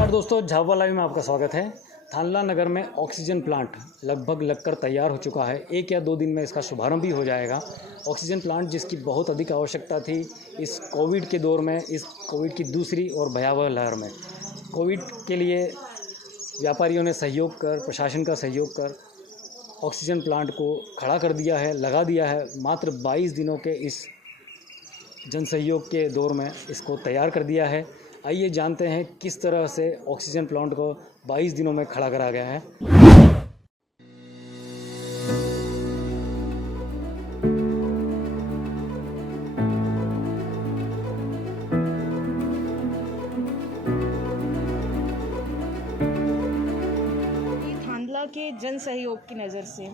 नमस्कार दोस्तों, झाबुआ लाइव में आपका स्वागत है। थानला नगर में ऑक्सीजन प्लांट लगभग लगकर तैयार हो चुका है। 1 या 2 दिन में इसका शुभारंभ भी हो जाएगा। ऑक्सीजन प्लांट जिसकी बहुत अधिक आवश्यकता थी इस कोविड के दौर में, इस कोविड की दूसरी और भयावह लहर में। कोविड के लिए व्यापारियों ने सहयोग कर, प्रशासन का सहयोग कर ऑक्सीजन प्लांट को खड़ा कर दिया है, लगा दिया है। मात्र 22 दिनों के इस जन सहयोग के दौर में इसको तैयार कर दिया है। आइए जानते हैं किस तरह से ऑक्सीजन प्लांट को 22 दिनों में खड़ा करा गया है। थानला के जन सहयोग की नज़र से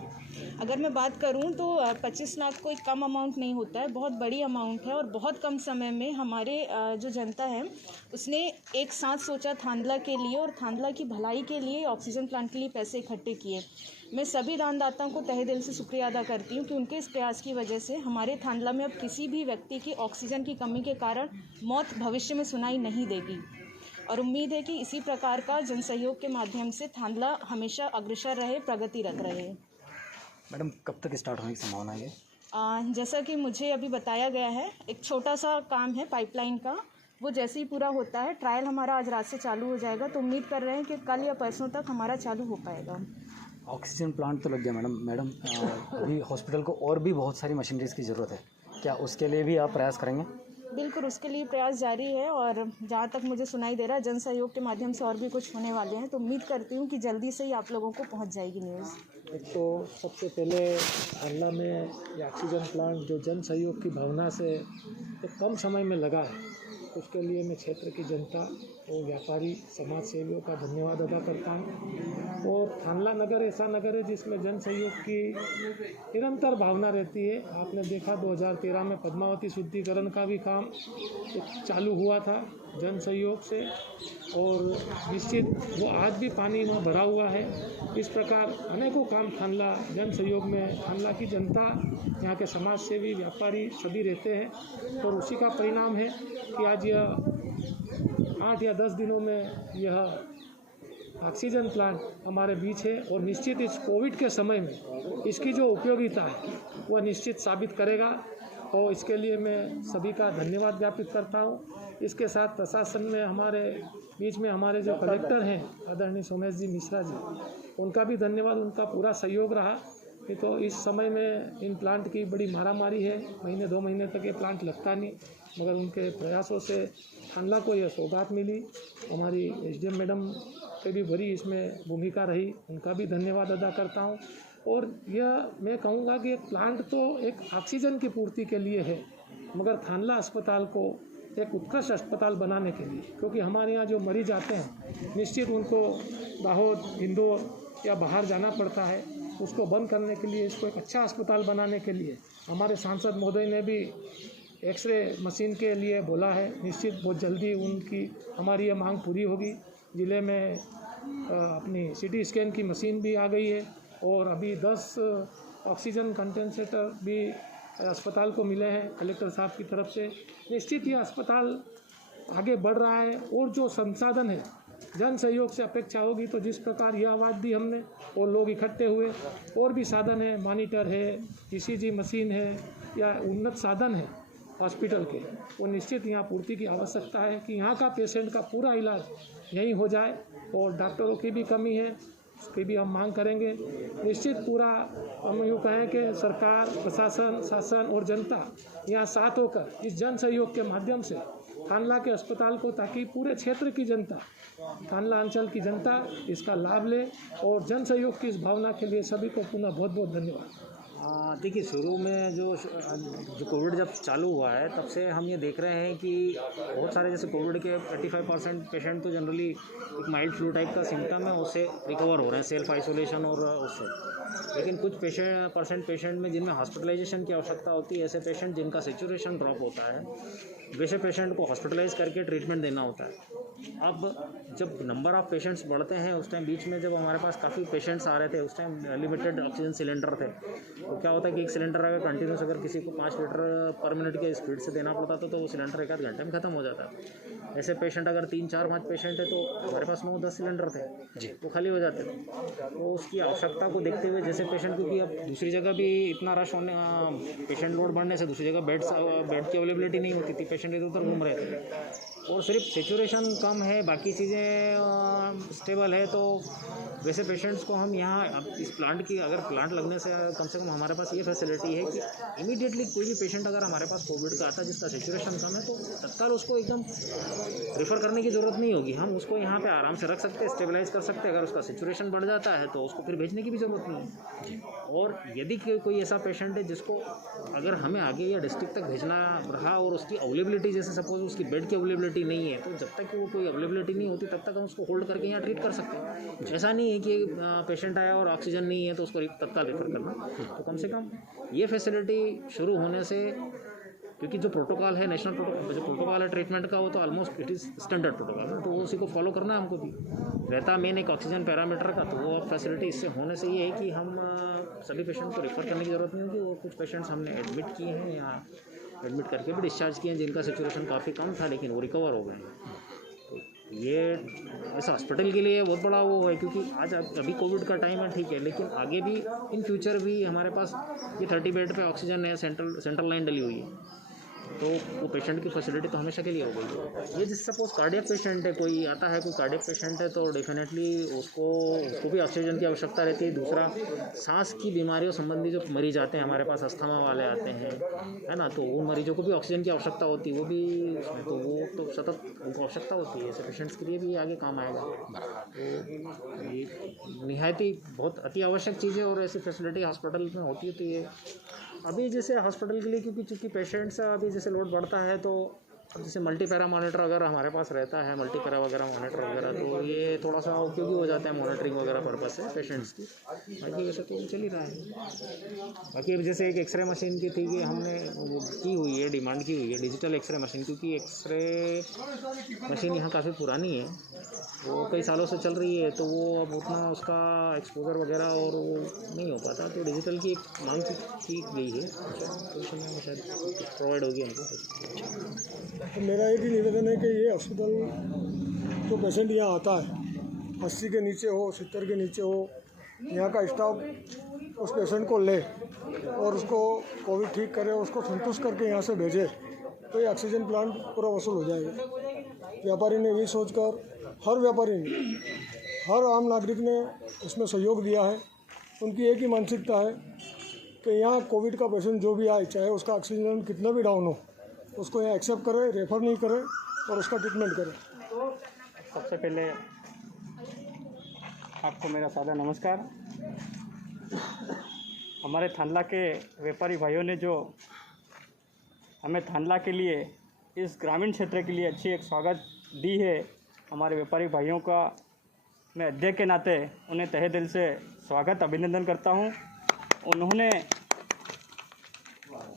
अगर मैं बात करूं तो 25 लाख कोई कम अमाउंट नहीं होता है, बहुत बड़ी अमाउंट है। और बहुत कम समय में हमारे जो जनता है उसने एक साथ सोचा थानला के लिए और थानला की भलाई के लिए, ऑक्सीजन प्लांट के लिए पैसे इकट्ठे किए। मैं सभी दानदाताओं को तहे दिल से शुक्रिया अदा करती हूं कि उनके इस प्रयास की वजह से हमारे थानला में अब किसी भी व्यक्ति की ऑक्सीजन की कमी के कारण मौत भविष्य में सुनाई नहीं देगी। और उम्मीद है कि इसी प्रकार का जन सहयोग के माध्यम से थानला हमेशा अग्रसर रहे, प्रगतिरत रहे। मैडम, कब तक स्टार्ट होने की संभावना है? जैसा कि मुझे अभी बताया गया है, एक छोटा सा काम है पाइपलाइन का, वो जैसे ही पूरा होता है, ट्रायल हमारा आज रात से चालू हो जाएगा, तो उम्मीद कर रहे हैं कि कल या परसों तक हमारा चालू हो पाएगा। ऑक्सीजन प्लांट तो लग गया मैडम, अभी हॉस्पिटल को और भी बहुत सारी मशीनरीज की ज़रूरत है। क्या उसके लिए भी आप प्रयास करेंगे? बिल्कुल, उसके लिए प्रयास जारी है और जहाँ तक मुझे सुनाई दे रहा है जन सहयोग के माध्यम से और भी कुछ होने वाले हैं, तो उम्मीद करती हूँ कि जल्दी से ही आप लोगों को पहुँच जाएगी न्यूज़। एक तो सबसे पहले थानला में ये ऑक्सीजन प्लांट जो जन सहयोग की भावना से एक कम समय में लगा है, उसके लिए मैं क्षेत्र की जनता और व्यापारी समाज सेवियों का धन्यवाद अदा करता हूँ। और थानला नगर ऐसा नगर है जिसमें जन सहयोग की निरंतर भावना रहती है। आपने देखा 2013 में पद्मावती शुद्धिकरण का भी काम चालू हुआ था जन सहयोग से, और निश्चित वो आज भी पानी वहाँ भरा हुआ है। इस प्रकार अनेकों काम थानला जन सहयोग में थानला की जनता, यहाँ के समाज सेवी, व्यापारी सभी रहते हैं। और उसी का परिणाम है कि आज यह 8 या 10 दिनों में यह ऑक्सीजन प्लांट हमारे बीच है। और निश्चित इस कोविड के समय में इसकी जो उपयोगिता है वह निश्चित साबित करेगा, और इसके लिए मैं सभी का धन्यवाद ज्ञापित करता हूँ। इसके साथ प्रशासन में हमारे बीच में हमारे जो कलेक्टर हैं आदरणीय सोमेश जी मिश्रा जी, उनका भी धन्यवाद, उनका पूरा सहयोग रहा। नहीं तो इस समय में इन प्लांट की बड़ी मारामारी है, महीने 2 महीने तक ये प्लांट लगता नहीं, मगर उनके प्रयासों से थानला को यह सौगात मिली। हमारी एसडीएम मैडम की भी बड़ी इसमें भूमिका रही, उनका भी धन्यवाद अदा करता हूँ। और यह मैं कहूँगा कि एक प्लांट तो एक ऑक्सीजन की पूर्ति के लिए है, मगर थानला अस्पताल को एक उत्कृष्ट अस्पताल बनाने के लिए, क्योंकि हमारे यहाँ जो मरीज आते हैं निश्चित उनको दाहोद, इंदौर या बाहर जाना पड़ता है, उसको बंद करने के लिए, इसको एक अच्छा अस्पताल बनाने के लिए हमारे सांसद महोदय ने भी एक्सरे मशीन के लिए बोला है। निश्चित बहुत जल्दी उनकी हमारी यह मांग पूरी होगी। ज़िले में अपनी सिटी स्कैन की मशीन भी आ गई है, और अभी 10 ऑक्सीजन कंटेंसेटर भी अस्पताल को मिले हैं कलेक्टर साहब की तरफ से। निश्चित ये अस्पताल आगे बढ़ रहा है, और जो संसाधन है जन सहयोग से अपेक्षा होगी, तो जिस प्रकार यह आवाज़ दी हमने और लोग इकट्ठे हुए, और भी साधन है, मॉनिटर है, ईसीजी मशीन है, या उन्नत साधन है हॉस्पिटल के, वो निश्चित यहाँ पूर्ति की आवश्यकता है कि यहाँ का पेशेंट का पूरा इलाज यहीं हो जाए। और डॉक्टरों की भी कमी है, उसकी भी हम मांग करेंगे। निश्चित पूरा हम यूँ कहें कि सरकार, प्रशासन, शासन और जनता यहाँ साथ होकर इस जन सहयोग के माध्यम से थानला के अस्पताल को, ताकि पूरे क्षेत्र की जनता, थानला अंचल की जनता इसका लाभ ले। और जन सहयोग की इस भावना के लिए सभी को पुनः बहुत बहुत धन्यवाद। देखिए, शुरू में जो कोविड जब चालू हुआ है तब से हम ये देख रहे हैं कि बहुत सारे, जैसे कोविड के 35% पेशेंट तो जनरली एक माइल्ड फ्लू टाइप का सिम्टम है, उससे रिकवर हो रहे हैं सेल्फ आइसोलेशन और उससे। लेकिन कुछ पेशेंट में जिनमें हॉस्पिटलाइजेशन की आवश्यकता होती है, ऐसे पेशेंट जिनका सेचुरेशन ड्रॉप होता है, वैसे पेशेंट को हॉस्पिटलाइज करके ट्रीटमेंट देना होता है। अब जब नंबर ऑफ़ पेशेंट्स बढ़ते हैं उस टाइम बीच में जब हमारे पास काफ़ी पेशेंट्स आ रहे थे, उस टाइम लिमिटेड ऑक्सीजन सिलेंडर थे, तो क्या होता है कि एक सिलेंडर अगर कंटिन्यूस अगर किसी को 5 लीटर पर मिनट के स्पीड से देना पड़ता था तो वो सिलेंडर 1 आध घंटे में ख़त्म हो जाता है। ऐसे पेशेंट अगर 3, 4, 5 पेशेंट है तो हमारे पास 9, 10 सिलेंडर थे जी, वो खाली हो जाते थे। तो उसकी आवश्यकता को देखते हुए जैसे पेशेंट, क्योंकि अब दूसरी जगह भी इतना रश होने, पेशेंट लोड बढ़ने से दूसरी जगह बेड की अवेलेबिलिटी नहीं होती थी, पेशेंट इधर उधर घूम रहे थे। और सिर्फ सेचुरेशन कम है, बाकी चीज़ें स्टेबल है, तो वैसे पेशेंट्स को हम यहाँ अब इस प्लांट की, अगर प्लांट लगने से कम हमारे पास ये फैसिलिटी है कि इमीडिएटली कोई भी पेशेंट अगर हमारे पास कोविड का आता है जिसका सेचुरेशन कम है तो तत्काल उसको एकदम रेफ़र करने की ज़रूरत नहीं होगी। हम उसको यहाँ पे आराम से रख सकते हैं, स्टेबलाइज कर सकते हैं। अगर उसका सेचुरेशन बढ़ जाता है तो उसको फिर भेजने की भी ज़रूरत नहीं है। और यदि कोई ऐसा पेशेंट है जिसको अगर हमें आगे या डिस्ट्रिक्ट तक भेजना रहा और उसकी अवेलेबिलिटी, जैसे सपोज उसकी बेड की अवेलेबिलिटी नहीं है, तो जब तक कि वो कोई अवेलेबिलिटी नहीं होती तब तक हम उसको होल्ड करके यहाँ ट्रीट कर सकते हैं। ऐसा नहीं है कि पेशेंट आया और ऑक्सीजन नहीं है तो उसको तत्काल रेफर करना। तो कम से कम ये फैसिलिटी शुरू होने से, क्योंकि जो प्रोटोकॉल है, नेशनल जो प्रोटोकॉल है ट्रीटमेंट का, वो तो almost it is standard protocol है, तो वो उसी को फॉलो करना है हमको भी रहता मेन एक ऑक्सीजन पैरामीटर का। तो वो फैसिलिटी इससे होने से ये है कि हम सभी पेशेंट को रेफ़र करने की ज़रूरत नहीं होगी। और कुछ पेशेंट्स हमने एडमिट किए हैं या एडमिट करके भी डिस्चार्ज किए हैं जिनका सिचुएशन काफ़ी कम था लेकिन वो रिकवर हो गए। तो ये इस हॉस्पिटल के लिए बहुत बड़ा वो है, क्योंकि आज अभी कोविड का टाइम है, ठीक है, लेकिन आगे भी इन फ्यूचर भी हमारे पास ये 30 बेड पे ऑक्सीजन है, सेंट्रल लाइन डली हुई है, तो वो पेशेंट की फैसिलिटी तो हमेशा के लिए हो गई। ये जैसे सपोज कार्डियक पेशेंट है, कोई आता है, कोई कार्डियक पेशेंट है, तो डेफिनेटली उसको भी ऑक्सीजन की आवश्यकता रहती है। दूसरा, सांस की बीमारियों संबंधी जो मरीज आते हैं हमारे पास, अस्थमा वाले आते हैं, है ना, तो उन मरीजों को भी ऑक्सीजन की आवश्यकता होती है, वो भी उसमें तो वो तो सतत उनको आवश्यकता होती है। ऐसे पेशेंट्स के लिए भी आगे काम आएगा। तो ये निहायत ही बहुत अति आवश्यक चीज़ है और ऐसी फैसिलिटी हॉस्पिटल में होती है। तो ये अभी जैसे हॉस्पिटल के लिए, क्योंकि चूँकि पेशेंट्स अभी जैसे लोड बढ़ता है, तो अब जैसे मल्टीपैरा मॉनिटर अगर हमारे पास रहता है, मल्टीपैरा वगैरह मॉनिटर वगैरह, तो ये थोड़ा सा उपयोगी हो जाता है मॉनिटरिंग वगैरह पर्पस से पेशेंट्स की। बाकी वैसे तो चल ही रहा है। बाकी अब जैसे एक एक्सरे मशीन की थी कि हमने वो की हुई है, डिमांड की हुई है डिजिटल एक्सरे मशीन, क्योंकि एक्सरे मशीन यहाँ काफ़ी पुरानी है, वो कई सालों से चल रही है, तो वो अब उतना उसका एक्सपोजर वगैरह और वो नहीं हो पाता, तो डिजिटल की एक मांग की गई है, तो उस समय शायद प्रोवाइड होगी हमको। तो मेरा एक ही निवेदन है कि ये हॉस्पिटल जो पेशेंट यहाँ आता है 80 के नीचे हो, 70 के नीचे हो, यहाँ का स्टाफ उस पेशेंट को ले और उसको कोविड ठीक करे, उसको संतुष्ट करके यहाँ से भेजे, तो ये ऑक्सीजन प्लांट पूरा वसूल हो जाएगा। व्यापारी ने ये सोचकर, हर व्यापारी ने, हर आम नागरिक ने इसमें सहयोग दिया है। उनकी एक ही मानसिकता है कि यहाँ कोविड का पेशेंट जो भी आए, चाहे उसका ऑक्सीजन कितना भी डाउन हो, उसको यहाँ एक्सेप्ट करे, रेफ़र नहीं करे और उसका ट्रीटमेंट करे। सबसे पहले आपको मेरा सादा नमस्कार। हमारे थानला के व्यापारी भाइयों ने जो हमें थानला के लिए, इस ग्रामीण क्षेत्र के लिए अच्छी एक स्वागत दी है, हमारे व्यापारी भाइयों का मैं अध्यक्ष के नाते उन्हें तहे दिल से स्वागत, अभिनंदन करता हूं।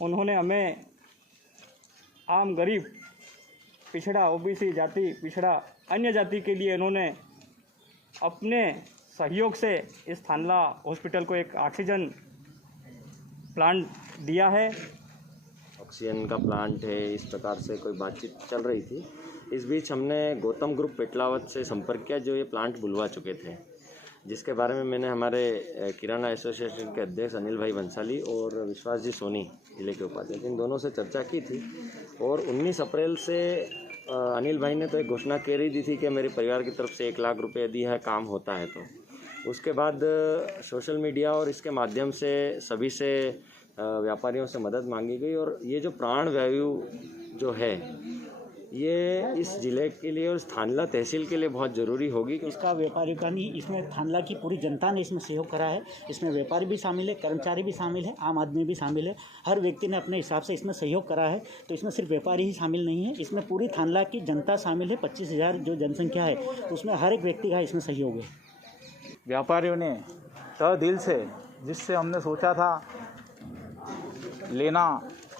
उन्होंने हमें आम गरीब, पिछड़ा, ओबीसी जाति, पिछड़ा अन्य जाति के लिए इन्होंने अपने सहयोग से इस थानला हॉस्पिटल को एक ऑक्सीजन प्लांट दिया है। ऑक्सीजन का प्लांट है, इस प्रकार से कोई बातचीत चल रही थी। इस बीच हमने गौतम ग्रुप पेटलावत से संपर्क किया जो ये प्लांट बुलवा चुके थे, जिसके बारे में मैंने हमारे किराना एसोसिएशन के अध्यक्ष अनिल भाई बंसाली और विश्वास जी सोनी जिले के उपाध्यक्ष, इन दोनों से चर्चा की थी। और 19 अप्रैल से अनिल भाई ने तो एक घोषणा कर दी थी कि मेरे परिवार की तरफ से 1 लाख रुपए यदि है काम होता है तो। उसके बाद सोशल मीडिया और इसके माध्यम से सभी से व्यापारियों से मदद मांगी गई। और ये जो प्राण वायु जो है ये इस ज़िले के लिए और थानला तहसील के लिए बहुत ज़रूरी होगी। इसका व्यापारी का नहीं, इसमें थानला की पूरी जनता ने इसमें सहयोग करा है। इसमें व्यापारी भी शामिल है, कर्मचारी भी शामिल है, आम आदमी भी शामिल है। हर व्यक्ति ने अपने हिसाब से इसमें सहयोग करा है। तो इसमें सिर्फ व्यापारी ही शामिल नहीं है, इसमें पूरी थानला की जनता शामिल है। 25,000 जो जनसंख्या है, तो उसमें हर एक व्यक्ति का इसमें सहयोग है। व्यापारियों ने तहे दिल से, जिससे हमने सोचा था लेना,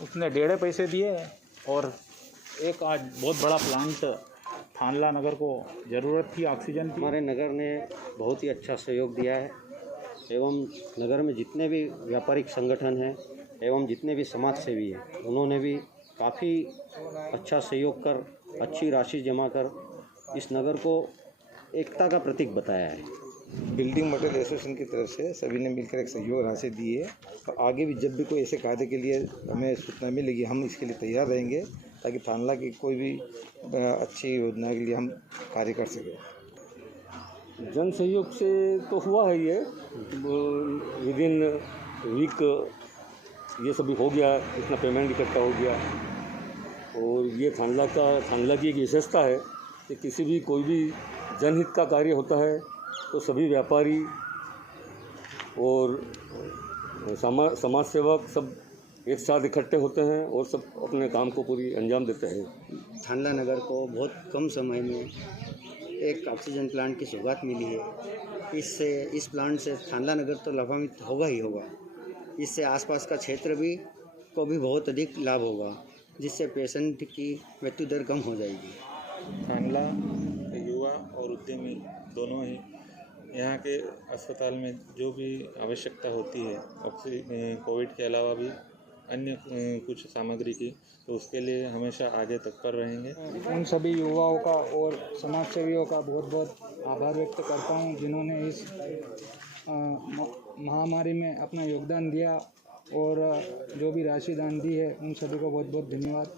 उसने 1.5 पैसे दिए और एक आज बहुत बड़ा प्लांट थानला नगर को ज़रूरत थी ऑक्सीजन की। हमारे नगर ने बहुत ही अच्छा सहयोग दिया है एवं नगर में जितने भी व्यापारिक संगठन हैं एवं जितने भी समाज सेवी हैं उन्होंने भी काफ़ी अच्छा सहयोग कर अच्छी राशि जमा कर इस नगर को एकता का प्रतीक बताया है। बिल्डिंग मटेरियल एसोसिएशन की तरफ से सभी ने मिलकर एक सहयोग राशि दी है और आगे भी जब भी कोई ऐसे कार्य के लिए हमें सूचना मिलेगी हम इसके लिए तैयार रहेंगे ताकि थानला की कोई भी अच्छी योजना के लिए हम कार्य कर सकें। जन सहयोग से तो हुआ है ये विद इन वीक ये सभी हो गया, इतना पेमेंट इकट्ठा हो गया। और ये थानला की एक विशेषता है कि किसी भी कोई भी जनहित का कार्य होता है तो सभी व्यापारी और समाज सेवक सब एक साथ इकट्ठे होते हैं और सब अपने काम को पूरी अंजाम देते हैं। थानला नगर को बहुत कम समय में एक ऑक्सीजन प्लांट की सौगात मिली है। इस प्लांट से थानला नगर तो लाभान्वित होगा ही होगा, इससे आसपास का क्षेत्र को भी बहुत अधिक लाभ होगा, जिससे पेशेंट की मृत्यु दर कम हो जाएगी। थानला युवा और उद्यमी दोनों ही यहाँ के अस्पताल में जो भी आवश्यकता होती है कोविड के अलावा भी अन्य कुछ सामग्री की, तो उसके लिए हमेशा आगे तत्पर रहेंगे। उन सभी युवाओं का और समाज सेवियों का बहुत बहुत आभार व्यक्त करता हूँ जिन्होंने इस महामारी में अपना योगदान दिया और जो भी राशि दान दी है उन सभी को बहुत बहुत धन्यवाद।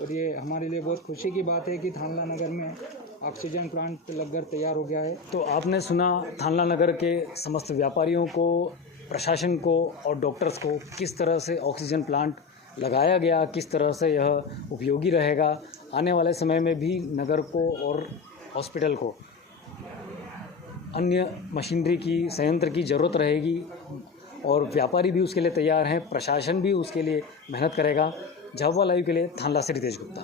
और ये हमारे लिए बहुत खुशी की बात है कि थानला नगर में ऑक्सीजन प्लांट लगकर तैयार हो गया है। तो आपने सुना थानला नगर के समस्त व्यापारियों को, प्रशासन को और डॉक्टर्स को किस तरह से ऑक्सीजन प्लांट लगाया गया, किस तरह से यह उपयोगी रहेगा। आने वाले समय में भी नगर को और हॉस्पिटल को अन्य मशीनरी की, संयंत्र की ज़रूरत रहेगी और व्यापारी भी उसके लिए तैयार हैं, प्रशासन भी उसके लिए मेहनत करेगा। झाबुआ लाइव के लिए थानला से रितेश गुप्ता।